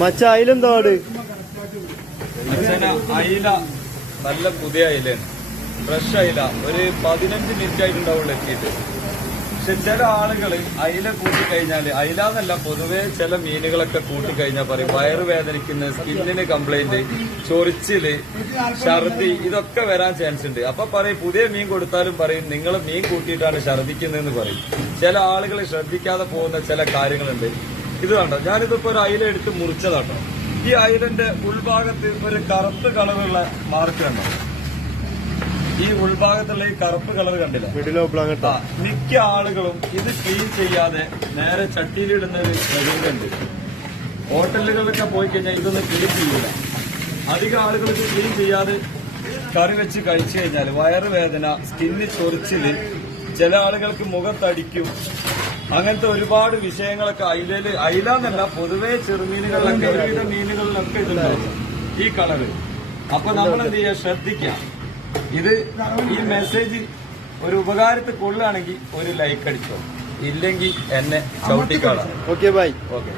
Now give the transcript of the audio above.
മച്ച അയിലെന്താ പാട് അയില നല്ല പുതിയ അയിലാണ് ഫ്രഷ് അയില. ഒരു പതിനഞ്ച് മിനിറ്റ് ആയിട്ടുണ്ടാവുള്ളൂ എത്തിയിട്ട്. പക്ഷെ ചില ആളുകൾ അയില കഴിഞ്ഞാൽ അയില എന്നല്ല പൊതുവെ ചില മീനുകളൊക്കെ കൂട്ടിക്കഴിഞ്ഞാൽ പറയും. വയറ് വേദനിക്കുന്ന സ്കിന്നിന് കംപ്ലൈന്റ് ചൊറിച്ചിൽ ഛർദി ഇതൊക്കെ വരാൻ ചാൻസ് ഉണ്ട്. അപ്പൊ പറയും പുതിയ മീൻ കൊടുത്താലും പറയും നിങ്ങൾ മീൻ കൂട്ടിയിട്ടാണ് ഛർദിക്കുന്നതെന്ന് പറയും. ചില ആളുകൾ ശ്രദ്ധിക്കാതെ പോകുന്ന ചില കാര്യങ്ങളുണ്ട്. ഇത് കണ്ടോ? ഞാനിതിപ്പോ ഒരു അയില എടുത്ത് മുറിച്ചതാട്ടോ ഈ അയിലന്റെ ഉൾഭാഗത്ത് ഒരു കറുപ്പ് കളറുള്ള മാർക്ക് കണ്ടോ? ഈ ഉൾഭാഗത്തുള്ള ഈ കറുപ്പ് കളർ കണ്ടില്ല? കേട്ടോ മിക്ക ആളുകളും ഇത് ക്ലീൻ ചെയ്യാതെ നേരെ ചട്ടിയിലിടുന്ന ഒരു പ്രവണതയുണ്ട് ഹോട്ടലുകളിലൊക്കെ പോയി കഴിഞ്ഞാൽ ഇതൊന്നും ക്ലീൻ ചെയ്യൂല. അധികം ആളുകൾ ഇത് ക്ലീൻ ചെയ്യാതെ കറി വെച്ച് കഴിച്ചു കഴിഞ്ഞാൽ വയറുവേദന സ്കിന്ന് ചൊറിച്ചിൽ ചില ആളുകൾക്ക് മുഖത്തടിക്കും അങ്ങനത്തെ ഒരുപാട് വിഷയങ്ങളൊക്കെ അയിലയിൽ അയില എന്നല്ല പൊതുവെ ചെറുമീനുകളിലൊക്കെ ഒരുവിധ മീനുകളിലൊക്കെ ഇതുണ്ടാവും ഈ കളറ്. അപ്പൊ നമ്മൾ എന്ത് ചെയ്യുക ശ്രദ്ധിക്കാം. ഇത് ഈ മെസ്സേജ് ഒരു ഉപകാരത്തിൽ കൊള്ളുകയാണെങ്കിൽ ഒരു ലൈക്ക് അടിച്ചോ. ഇല്ലെങ്കിൽ എന്നെ ചവിട്ടിക്കാളാം. Okay bye okay